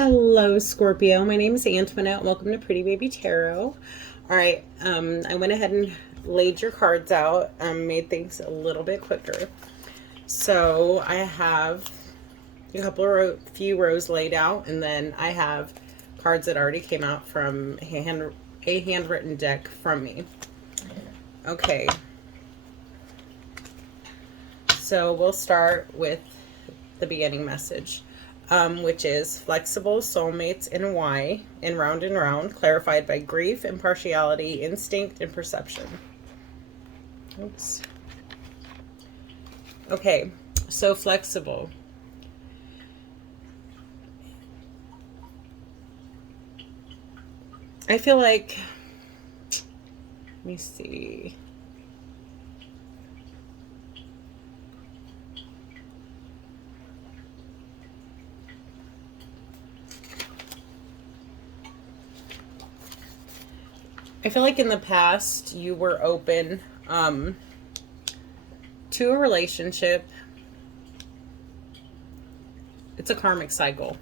Hello, Scorpio. My name is Antoinette. Welcome to Pretty Baby Tarot. All right, I went ahead and laid your cards out, made things a little bit quicker. So I have a few rows laid out, and then I have cards that already came out from a handwritten deck from me. Okay, so we'll start with the beginning message. Which is flexible soulmates and why, and round, clarified by grief, impartiality, instinct, and perception. Oops. Okay, so flexible. I feel like, let me see. I feel like in the past you were open to a relationship. It's a karmic cycle,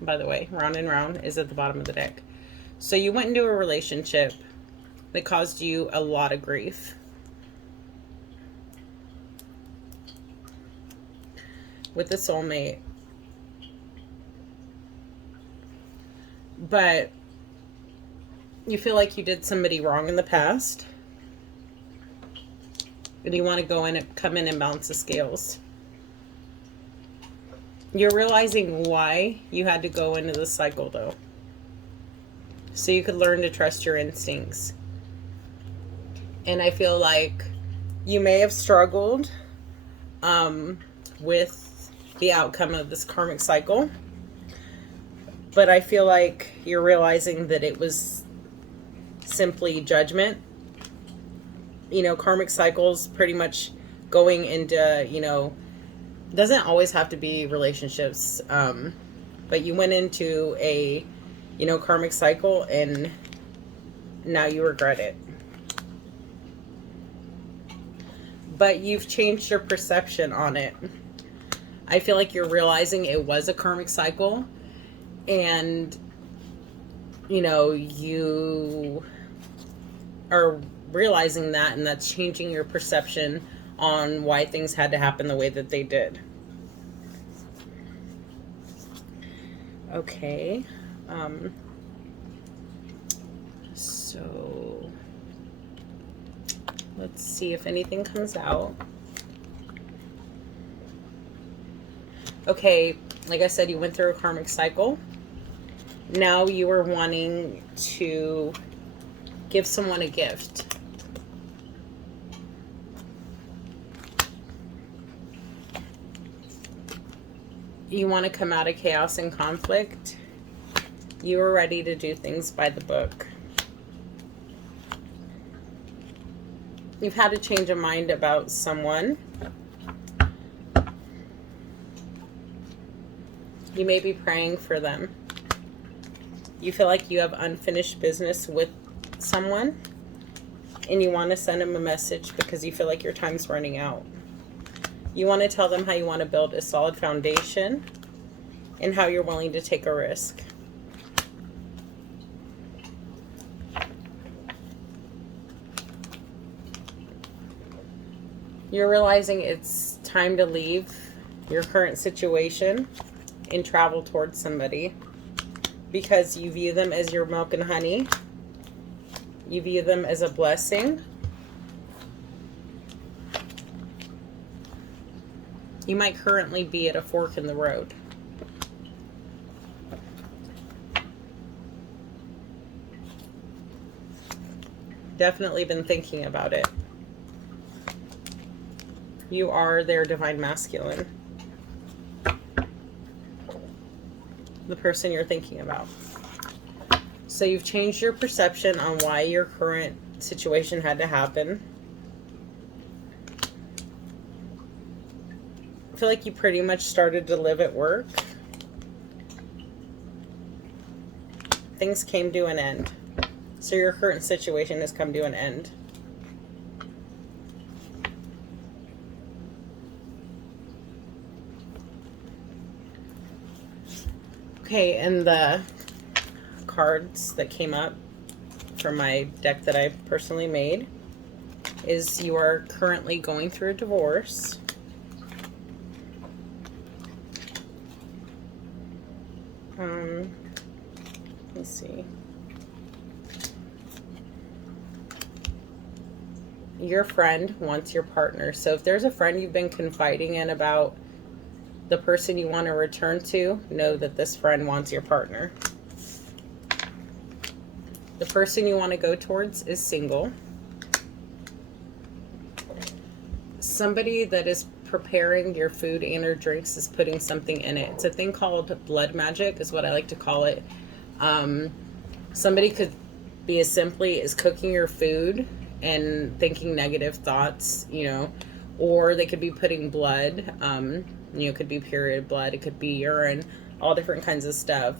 by the way. Round and round is at the bottom of the deck. So you went into a relationship that caused you a lot of grief. With the soulmate. But you feel like you did somebody wrong in the past, and you want to come in and balance the scales. You're realizing why you had to go into this cycle, though, so you could learn to trust your instincts. And I feel like you may have struggled with the outcome of this karmic cycle, but I feel like you're realizing that it was simply judgment. Karmic cycles pretty much going into, doesn't always have to be relationships, but you went into a, karmic cycle, and now you regret it. But you've changed your perception on it. I feel like you're realizing it was a karmic cycle, and you are realizing that, and that's changing your perception on why things had to happen the way that they did. Okay. So let's see if anything comes out. Okay, like I said, you went through a karmic cycle. Now you are wanting to give someone a gift. You want to come out of chaos and conflict. You are ready to do things by the book. You've had a change of mind about someone. You may be praying for them. You feel like you have unfinished business with someone, and you want to send them a message because you feel like your time's running out. You want to tell them how you want to build a solid foundation and how you're willing to take a risk. You're realizing it's time to leave your current situation and travel towards somebody, because you view them as your milk and honey. You view them as a blessing. You might currently be at a fork in the road. Definitely been thinking about it. You are their divine masculine. The person you're thinking about. So you've changed your perception on why your current situation had to happen. I feel like you pretty much started to live at work. Things came to an end. So your current situation has come to an end. Okay, and the cards that came up from my deck that I personally made is you are currently going through a divorce. Let's see. Your friend wants your partner. So if there's a friend you've been confiding in about the person you want to return to, know that this friend wants your partner. The person you want to go towards is single. Somebody that is preparing your food and or drinks is putting something in it. It's a thing called blood magic is what I like to call it. Somebody could be as simply as cooking your food and thinking negative thoughts, you know, or they could be putting blood, you know, it could be period blood, it could be urine, all different kinds of stuff.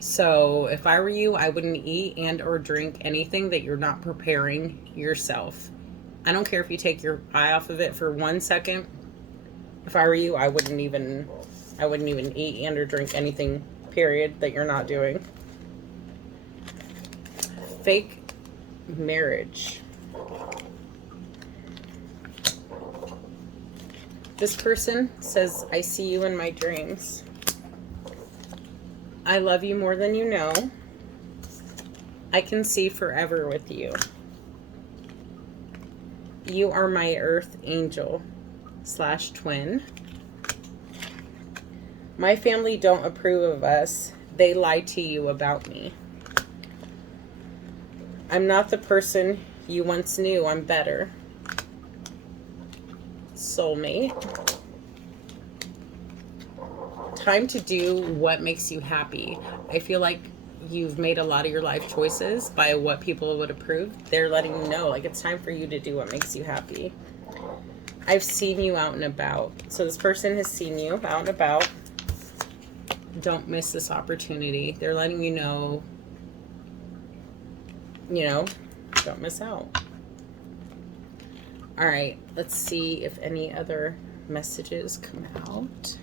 So if I were you, I wouldn't eat and or drink anything that you're not preparing yourself. I don't care if you take your eye off of it for 1 second. If I were you, I wouldn't even eat and or drink anything, period, that you're not doing. Fake marriage. This person says, I see you in my dreams. I love you more than you know. I can see forever with you. You are my earth angel / twin. My family don't approve of us. They lie to you about me. I'm not the person you once knew. I'm better. Soulmate. Time to do what makes you happy. I feel like you've made a lot of your life choices by what people would approve. They're letting you know, like, it's time for you to do what makes you happy. I've seen you out and about. So this person has seen you out and about. Don't miss this opportunity. They're letting you know, don't miss out. All right, let's see if any other messages come out.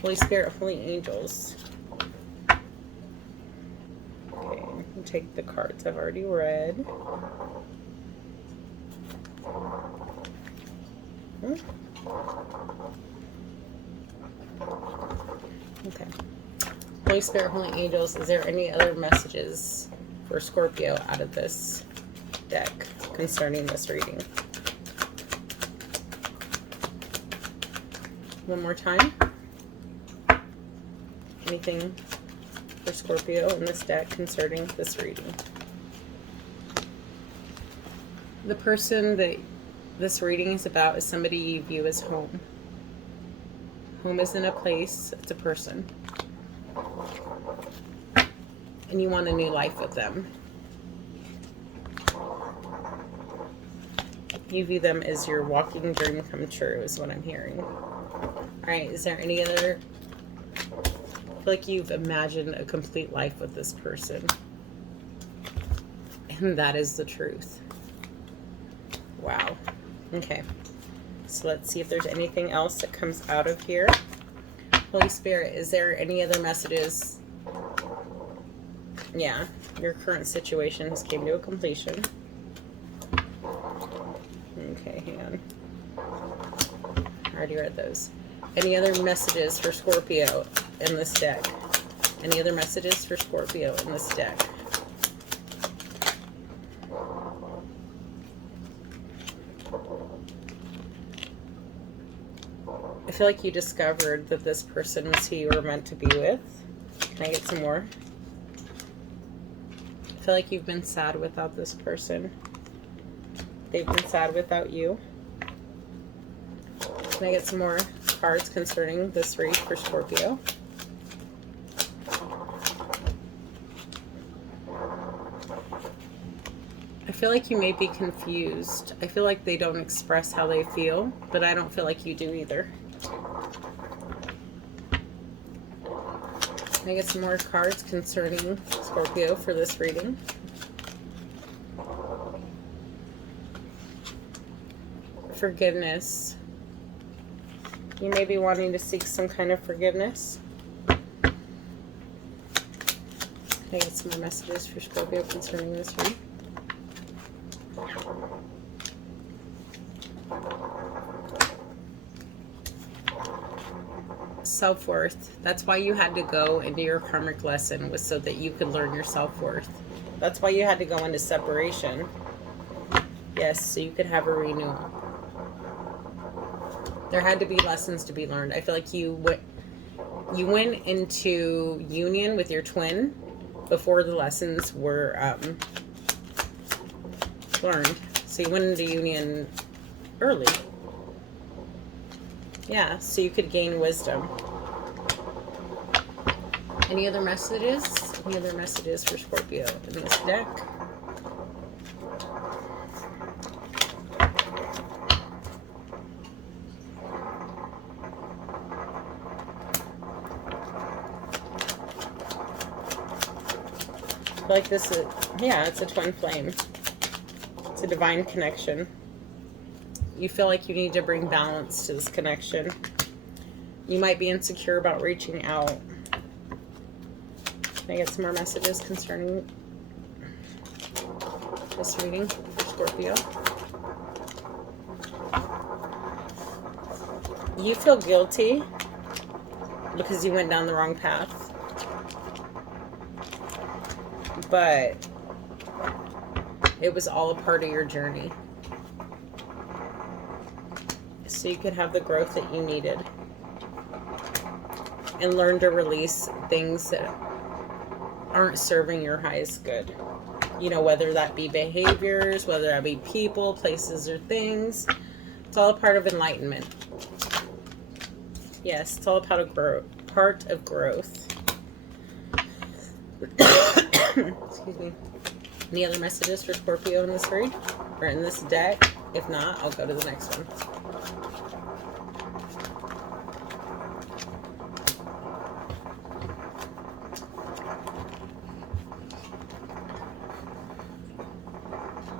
Holy Spirit, Holy Angels. Okay, we'll take the cards I've already read. Okay. Holy Spirit, Holy Angels, is there any other messages for Scorpio out of this deck concerning this reading? One more time. Anything for Scorpio in this deck concerning this reading? The person that this reading is about is somebody you view as home. Home isn't a place, it's a person. And you want a new life with them. You view them as your walking dream come true, is what I'm hearing. Alright, is there any other... I feel like you've imagined a complete life with this person. And that is the truth. Wow. Okay. So let's see if there's anything else that comes out of here. Holy Spirit, is there any other messages? Yeah, your current situation has came to a completion. Okay, hang on. I already read those. Any other messages for Scorpio in this deck? Any other messages for Scorpio in this deck? I feel like you discovered that this person was who you were meant to be with. Can I get some more? I feel like you've been sad without this person. They've been sad without you. Can I get some more cards concerning this read for Scorpio? I feel like you may be confused. I feel like they don't express how they feel, but I don't feel like you do either. Can I get some more cards concerning Scorpio for this reading? Forgiveness. You may be wanting to seek some kind of forgiveness. I get some more messages for Scorpio concerning this read. Self-worth. That's why you had to go into your karmic lesson, was so that you could learn your self-worth. That's why you had to go into separation. Yes, so you could have a renewal. There had to be lessons to be learned. I feel like you went into union with your twin before the lessons were learned. So you went into union early. Yeah, so you could gain wisdom. Any other messages? Any other messages for Scorpio in this deck? Like this is, yeah, it's a twin flame. It's a divine connection. You feel like you need to bring balance to this connection. You might be insecure about reaching out. Can I get some more messages concerning this reading for Scorpio? You feel guilty because you went down the wrong path. But it was all a part of your journey. So you could have the growth that you needed. And learn to release things that aren't serving your highest good. You know, whether that be behaviors, whether that be people, places, or things. It's all a part of enlightenment. Yes, it's all a part of growth. Excuse me. Any other messages for Scorpio in this read? Or in this deck? If not, I'll go to the next one.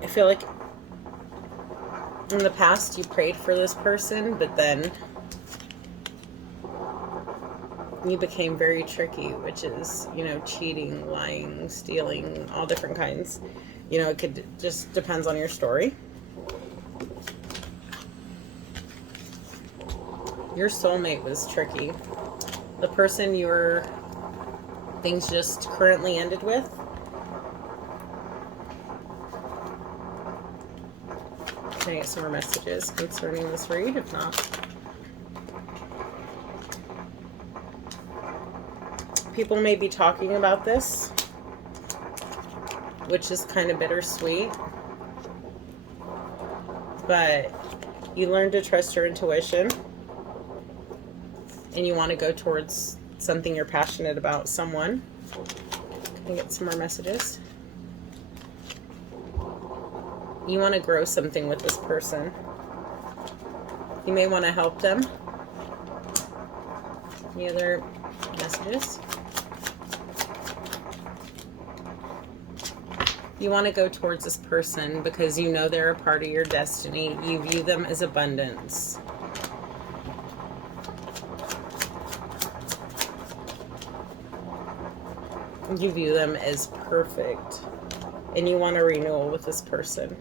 I feel like in the past you prayed for this person, but then you became very tricky, which is, you know, cheating, lying, stealing, all different kinds. You know, it could just depends on your story. Your soulmate was tricky. The person things just currently ended with. Can I get some more messages concerning this read? If not, people may be talking about this, which is kind of bittersweet. But you learn to trust your intuition, and you want to go towards something you're passionate about, someone. Can I get some more messages? You want to grow something with this person. You may want to help them. Any other messages? You want to go towards this person because you know they're a part of your destiny. You view them as abundance. You view them as perfect. And you want a renewal with this person.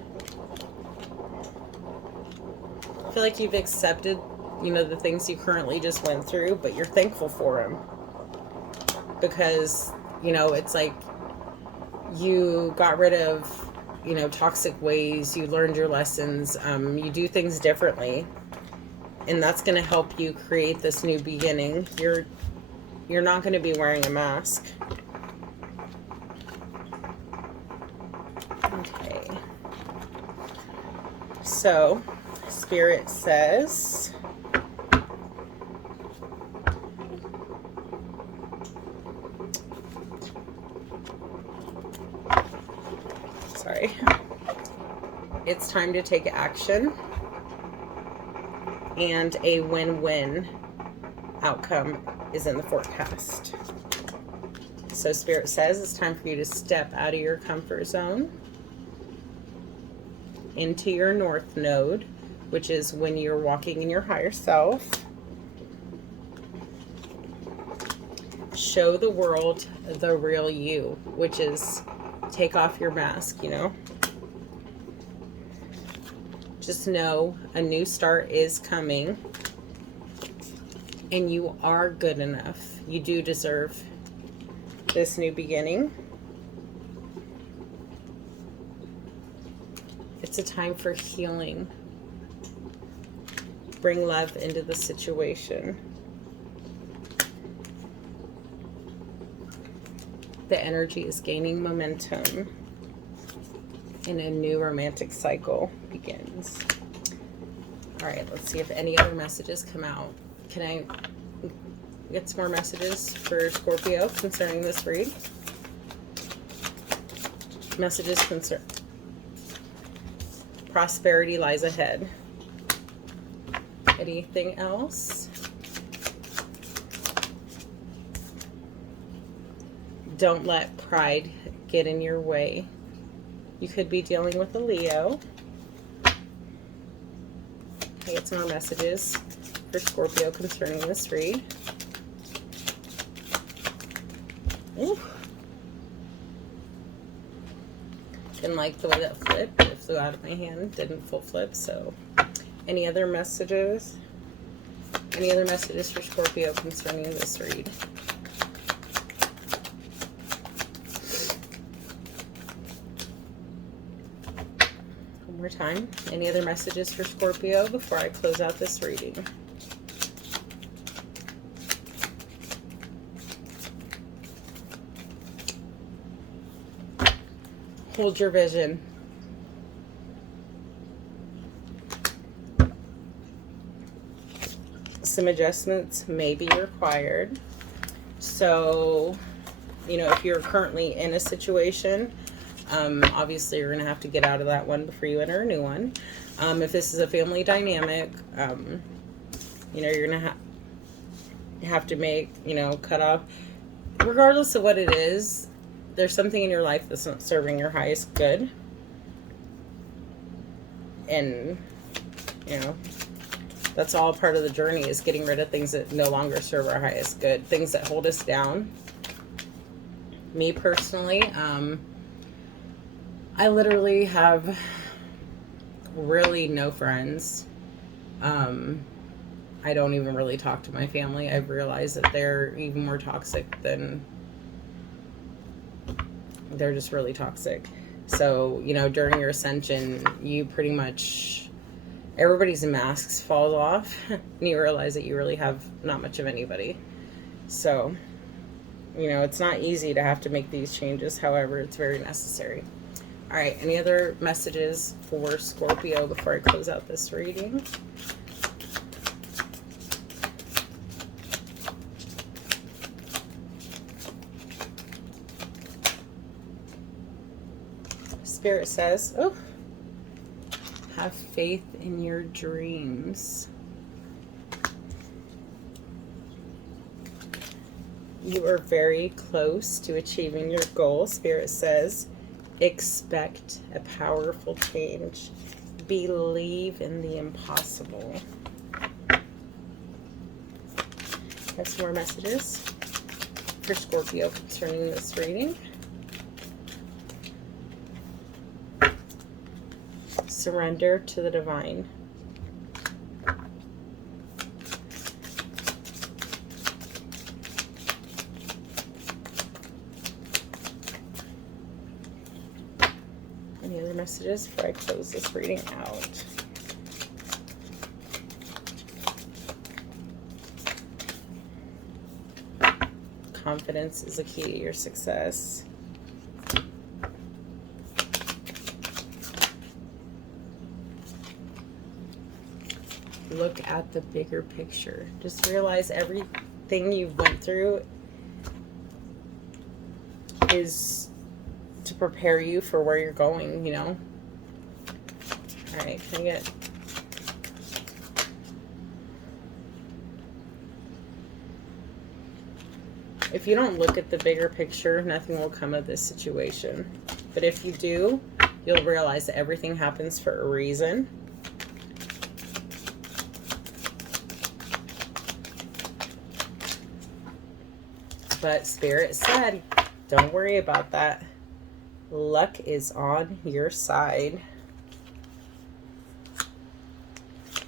I feel like you've accepted, you know, the things you currently just went through, but you're thankful for them. Because, you know, it's like you got rid of, you know, toxic ways. You learned your lessons. You do things differently. And that's going to help you create this new beginning. You're not going to be wearing a mask. Okay. So, Spirit says, sorry, it's time to take action, and a win-win outcome is in the forecast. So Spirit says it's time for you to step out of your comfort zone into your North Node, which is when you're walking in your higher self. show the world the real you, which is take off your mask, you know. Just know a new start is coming, and you are good enough. You do deserve this new beginning. It's a time for healing. Bring love into the situation. The energy is gaining momentum, and a new romantic cycle begins. All right, let's see if any other messages come out. Can I get some more messages for Scorpio concerning this read? Messages concern prosperity lies ahead. Anything else? Don't let pride get in your way. You could be dealing with a Leo. I get some more messages for Scorpio concerning this read. Ooh. Didn't like the way that flipped. It flew out of my hand. Didn't full flip. So, any other messages? Any other messages for Scorpio concerning this read? More time. Any other messages for Scorpio before I close out this reading? Hold your vision. Some adjustments may be required. So, you know, if you're currently in a situation, obviously you're going to have to get out of that one before you enter a new one. If this is a family dynamic, you know, you're going to have to make, you know, cut off. Regardless of what it is, there's something in your life that's not serving your highest good. And, you know, that's all part of the journey, is getting rid of things that no longer serve our highest good, things that hold us down. Me personally, I literally have really no friends. I don't even really talk to my family. I've realized that they're even more toxic than... They're just really toxic. So, you know, during your ascension, you pretty much... Everybody's masks falls off, and you realize that you really have not much of anybody. So, you know, it's not easy to have to make these changes. However, it's very necessary. All right, any other messages for Scorpio before I close out this reading? Spirit says, oh, have faith in your dreams. You are very close to achieving your goal. Spirit says, expect a powerful change. Believe in the impossible. Have some more messages for Scorpio concerning this reading. Surrender to the divine. Any other messages before I close this reading out? Confidence is a key to your success. Look at the bigger picture. Just realize everything you've went through is to prepare you for where you're going, you know? All right, can I get... If you don't look at the bigger picture, nothing will come of this situation. But if you do, you'll realize that everything happens for a reason. But Spirit said, don't worry about that. Luck is on your side.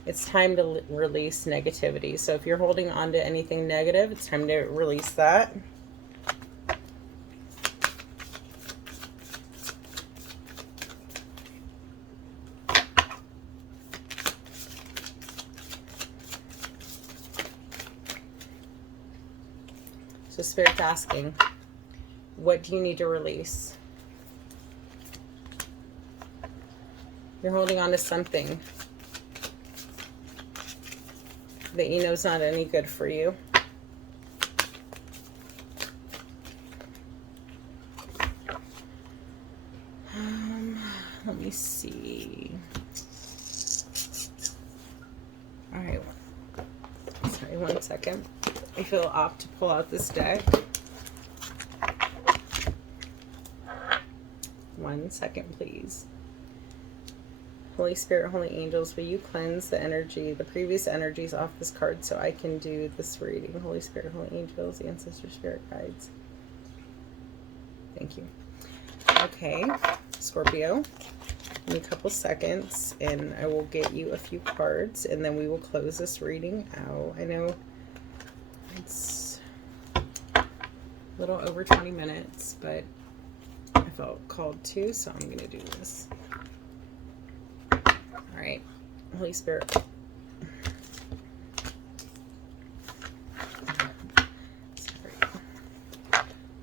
It's time to release negativity. So if you're holding on to anything negative, it's time to release that. So Spirit's asking, what do you need to release? You're holding on to something that you know is not any good for you. Let me see. All right. Sorry, 1 second. I feel off to pull out this deck. 1 second, please. Holy Spirit, Holy Angels, will you cleanse the energy, the previous energies off this card so I can do this reading? Holy Spirit, Holy Angels, Ancestor Spirit Guides. Thank you. Okay, Scorpio, in a couple seconds, and I will get you a few cards, and then we will close this reading out. I know it's a little over 20 minutes, but I felt called to, so I'm going to do this. All right, Holy Spirit. Sorry.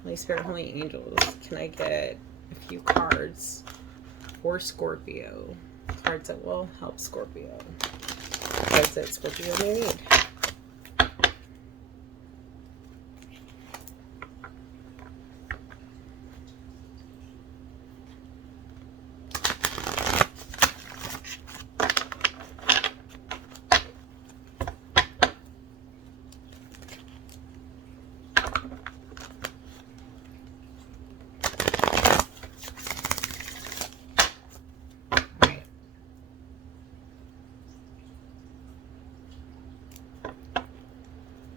Holy Spirit, Holy Angels, can I get a few cards for Scorpio? Cards that will help Scorpio. Cards that Scorpio may need.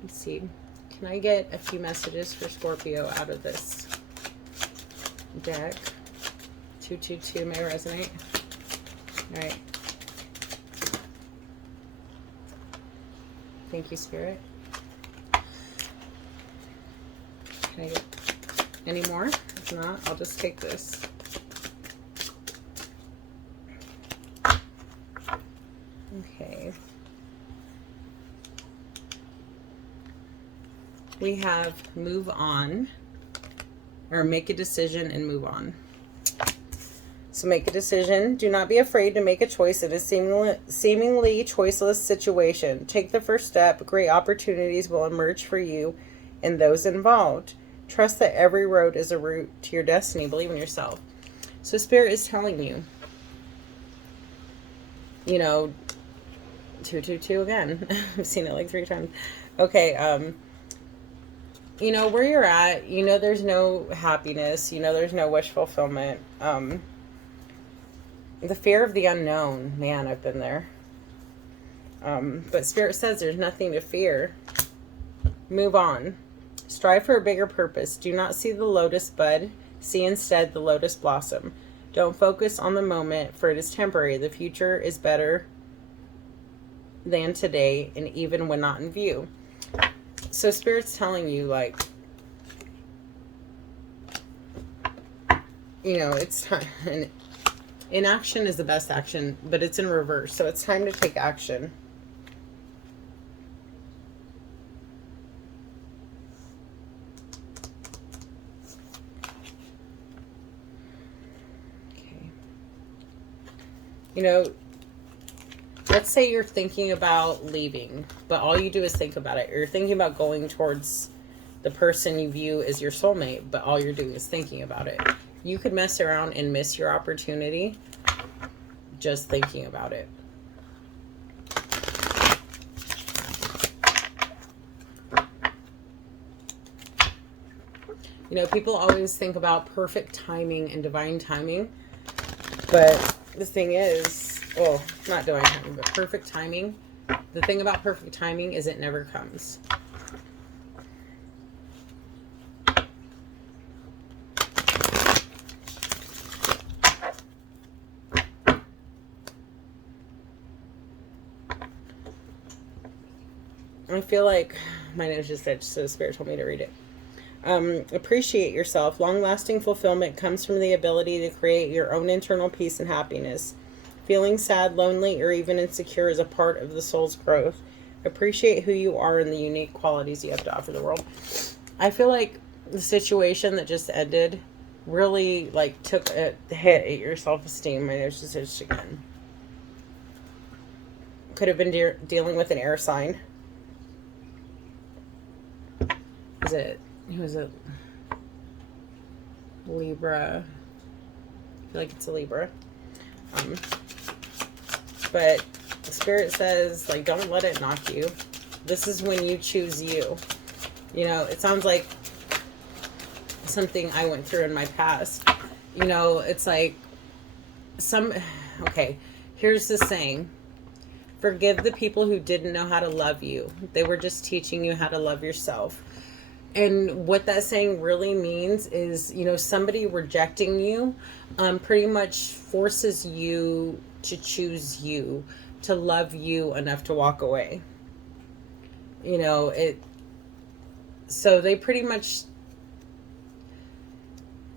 Let's see. Can I get a few messages for Scorpio out of this deck? 222 may resonate. All right. Thank you, Spirit. Can I get any more? If not, I'll just take this. Okay. We have move on, or make a decision and move on. So make a decision. Do not be afraid to make a choice in a seemingly choiceless situation. Take the first step. Great opportunities will emerge for you and those involved. Trust that every road is a route to your destiny. Believe in yourself. So Spirit is telling you, you know, 222 again. I've seen it like 3 times. Okay, you know, where you're at, you know there's no happiness, you know there's no wish fulfillment. The fear of the unknown, man, I've been there. But Spirit says there's nothing to fear. Move on. Strive for a bigger purpose. Do not see the lotus bud. See instead the lotus blossom. Don't focus on the moment, for it is temporary. The future is better than today, and even when not in view. So Spirit's telling you, like, you know, it's time. And inaction is the best action, but it's in reverse. So it's time to take action. Okay. You know, let's say you're thinking about leaving, but all you do is think about it. You're thinking about going towards the person you view as your soulmate, but all you're doing is thinking about it. You could mess around and miss your opportunity just thinking about it. You know, people always think about perfect timing and divine timing, but the thing is, well, not divine timing, but perfect timing. The thing about perfect timing is it never comes. I feel like my nose just itched, so Spirit told me to read it. Appreciate yourself. Long-lasting fulfillment comes from the ability to create your own internal peace and happiness. Feeling sad, lonely, or even insecure is a part of the soul's growth. Appreciate who you are and the unique qualities you have to offer the world. I feel like the situation that just ended really like took a hit at your self-esteem. My nose just itched again. Could have been dealing with an air sign. Who is it? Libra. I feel like it's a Libra. But Spirit says, like, don't let it knock you. This is when you choose you. You know, it sounds like something I went through in my past. You know, it's like okay, here's the saying. Forgive the people who didn't know how to love you. They were just teaching you how to love yourself. And what that saying really means is, you know, somebody rejecting you pretty much forces you to choose you, to love you enough to walk away. You know, so they pretty much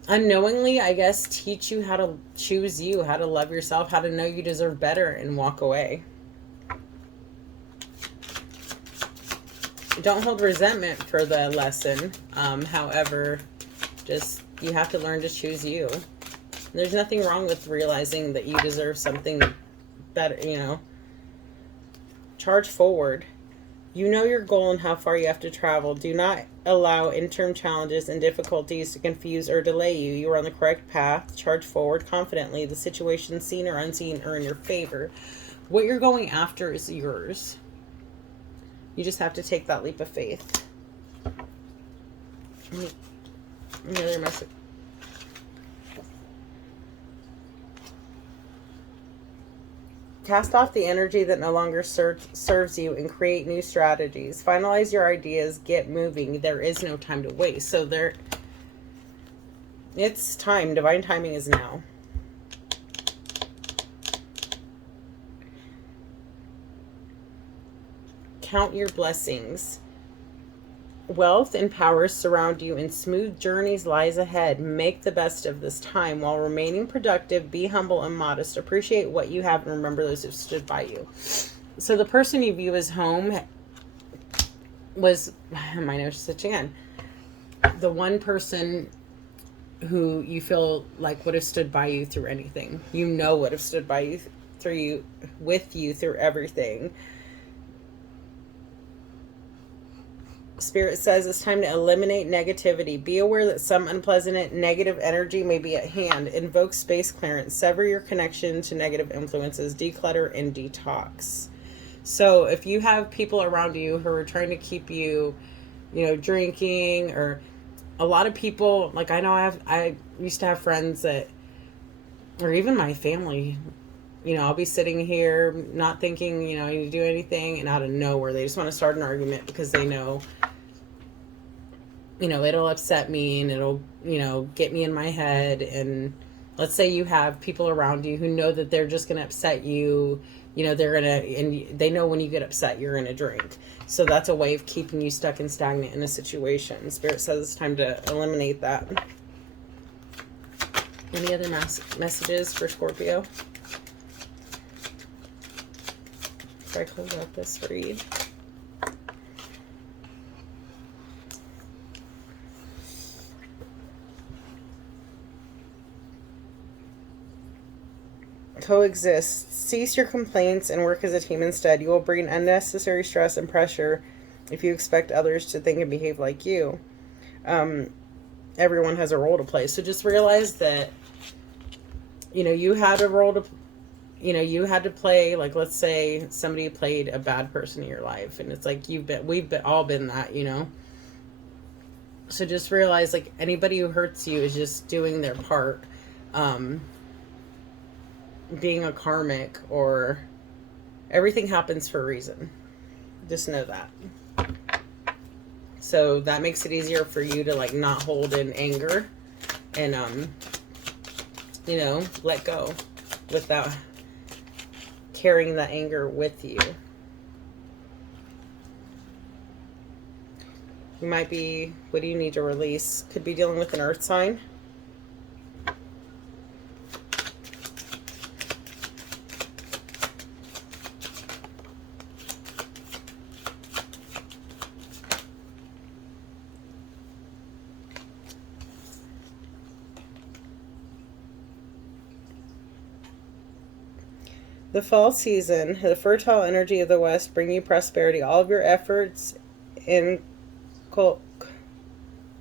unknowingly, I guess, teach you how to choose you, how to love yourself, how to know you deserve better and walk away. Don't hold resentment for the lesson. However, just you have to learn to choose you. There's nothing wrong with realizing that you deserve something better, you know. Charge forward. You know your goal and how far you have to travel. Do not allow interim challenges and difficulties to confuse or delay you. You are on the correct path. Charge forward confidently. The situation, seen or unseen, are in your favor. What you're going after is yours. You just have to take that leap of faith. Another message. Cast off the energy that no longer serves you and create new strategies. Finalize your ideas. Get moving. There is no time to waste. So it's time. Divine timing is now. Count your blessings. Wealth and power surround you, and smooth journeys lies ahead. Make the best of this time while remaining productive. Be humble and modest. Appreciate what you have and remember those who stood by you. So the person you view as home was, my nose is itching again, the one person who you feel like would have stood by you through anything. You know would have stood by you with you through everything. Spirit says it's time to eliminate negativity. Be aware that some unpleasant negative energy may be at hand. Invoke space clearance. Sever your connection to negative influences. Declutter and detox. So if you have people around you who are trying to keep you, you know, drinking, or a lot of people, like I know I used to have friends that, or even my family, you know, I'll be sitting here not thinking, you know, I need to do anything, and out of nowhere they just want to start an argument because they know, you know, it'll upset me and it'll, you know, get me in my head. And let's say you have people around you who know that they're just going to upset you, you know, and they know when you get upset, you're going to drink. So that's a way of keeping you stuck and stagnant in a situation. Spirit says it's time to eliminate that. Any other messages for Scorpio? Before I close out this read. Coexist. Cease your complaints and work as a team instead. You will bring unnecessary stress and pressure if you expect others to think and behave like you. Everyone has a role to play. So just realize that, you know, you had a role to, you know, you had to play. Like, let's say somebody played a bad person in your life, and it's like we've all been that, you know. So just realize, like, anybody who hurts you is just doing their part. Being a karmic, or everything happens for a reason. Just know that. So that makes it easier for you to, like, not hold in anger and, you know, let go without carrying that anger with you. You might be, what do you need to release? Could be dealing with an earth sign. The fall season, the fertile energy of the West bring you prosperity. All of your efforts in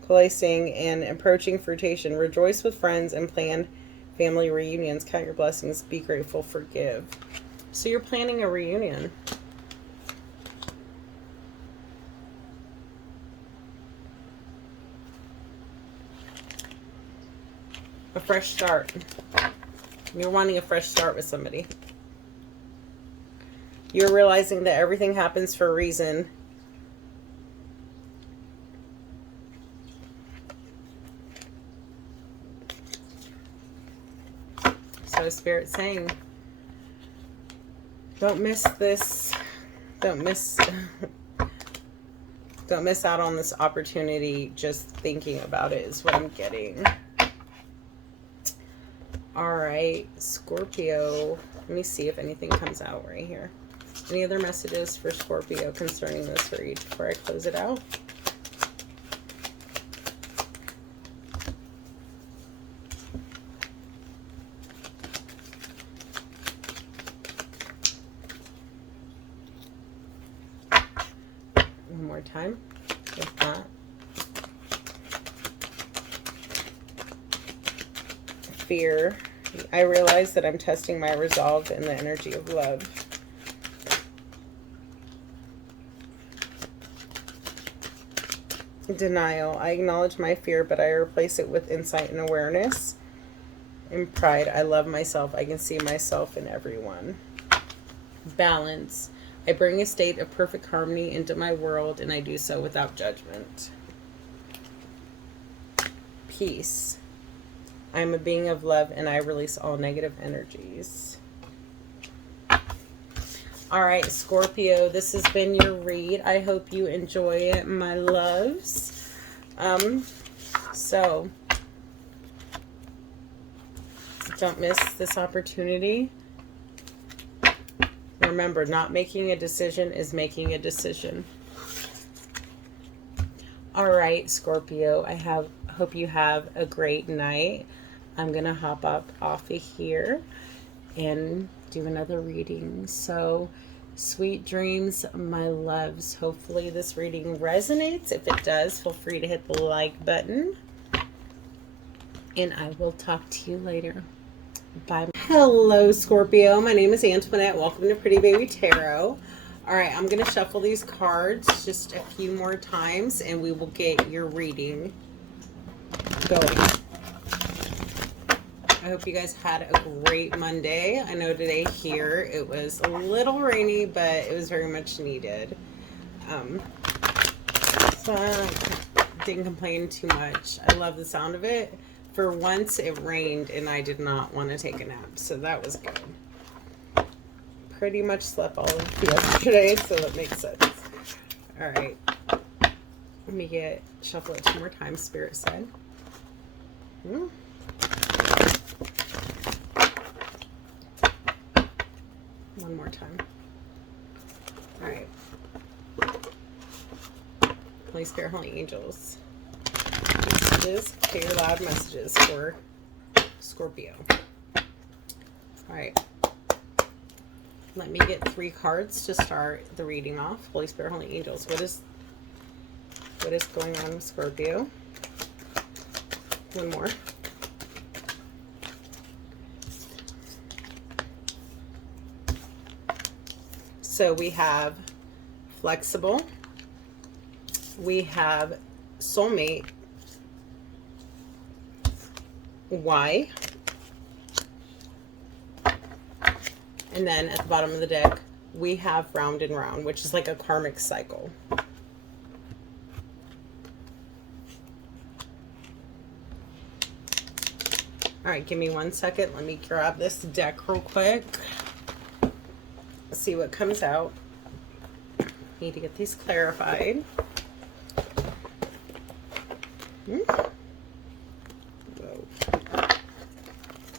coalescing and approaching fruition. Rejoice with friends and plan family reunions. Count your blessings. Be grateful. Forgive. So you're planning a reunion. A fresh start. You're wanting a fresh start with somebody. You're realizing that everything happens for a reason. So Spirit's saying, don't miss this. Don't miss out on this opportunity just thinking about it is what I'm getting. All right, Scorpio. Let me see if anything comes out right here. Any other messages for Scorpio concerning this read before I close it out? One more time, if not. Fear. I realize that I'm testing my resolve in the energy of love. Denial. I acknowledge my fear, but I replace it with insight and awareness. In pride, I love myself. I can see myself in everyone. Balance. I bring a state of perfect harmony into my world, and I do so without judgment. Peace. I am a being of love, and I release all negative energies. All right, Scorpio, this has been your read. I hope you enjoy it, my loves. So don't miss this opportunity. Remember, not making a decision is making a decision. All right, Scorpio, hope you have a great night. I'm going to hop up off of here and do another reading. So sweet dreams, my loves. Hopefully this reading resonates. If it does, feel free to hit the like button. And I will talk to you later. Bye. Hello, Scorpio. My name is Antoinette. Welcome to Pretty Baby Tarot. All right, I'm going to shuffle these cards just a few more times, and we will get your reading going. I hope you guys had a great Monday. I know today here it was a little rainy, but it was very much needed. So I didn't complain too much. I love the sound of it. For once it rained and I did not want to take a nap, so that was good. Pretty much slept all of yesterday, so that makes sense. All right. Let me shuffle it 2 more times, Spirit said. One more time. All right. Holy Spirit, Holy Angels. Messages, clear loud messages for Scorpio. All right. Let me get 3 cards to start the reading off. Holy Spirit, Holy Angels. What is going on with Scorpio? One more. So we have flexible. We have soulmate. Why? And then at the bottom of the deck, we have round and round, which is like a karmic cycle. All right, give me 1 second. Let me grab this deck real quick. See what comes out. Need to get these clarified. Whoa.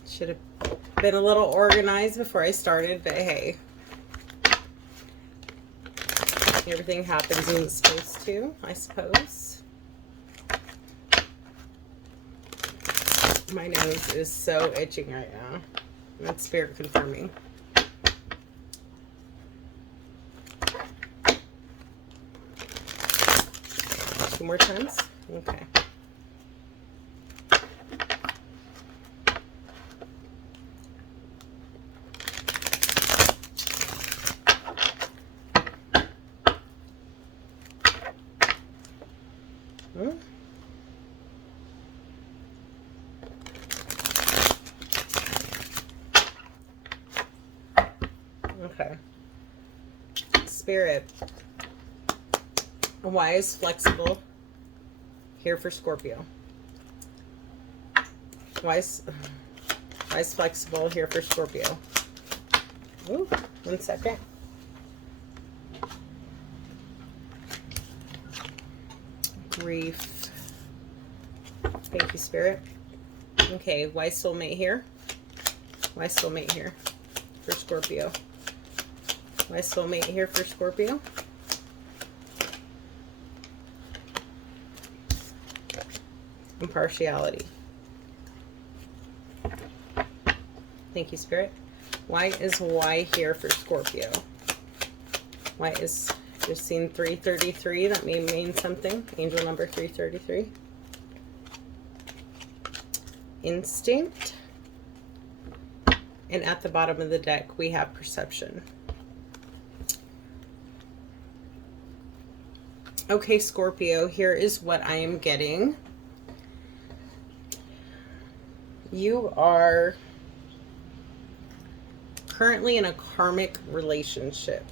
Should have been a little organized before I started, but hey. Everything happens when it's supposed to, I suppose. My nose is so itching right now. That's spirit confirming. 2 more times? Okay. Okay. Spirit. Why is flexible here for Scorpio? Why is flexible here for Scorpio? Ooh, 1 second. Grief. Thank you, Spirit. Okay, why soulmate here? Why soulmate here for Scorpio? Why soulmate here for Scorpio? Impartiality. Thank you, Spirit. Why is Y here for Scorpio? Why is, just seen 333? That may mean something. Angel number 333. Instinct. And at the bottom of the deck, we have perception. Okay, Scorpio, here is what I am getting. You are currently in a karmic relationship.